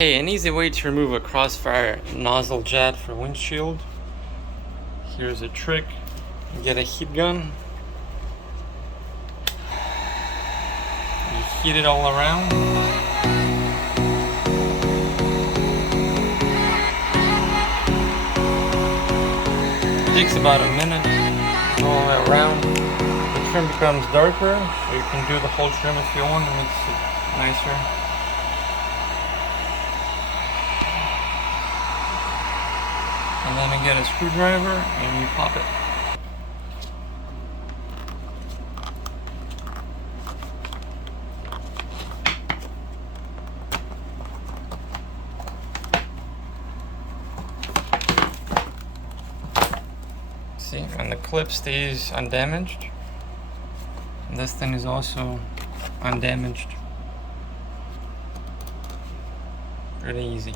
Hey, an easy way to remove a Crossfire nozzle jet for windshield. Here's a trick. Get a heat gun. You heat it all around. It takes about a minute. Go all the way around. The trim becomes darker, so you can do the whole trim if you want. It makes it nicer. And then you get a screwdriver and you pop it. See, and the clip stays undamaged. And this thing is also undamaged. Pretty easy.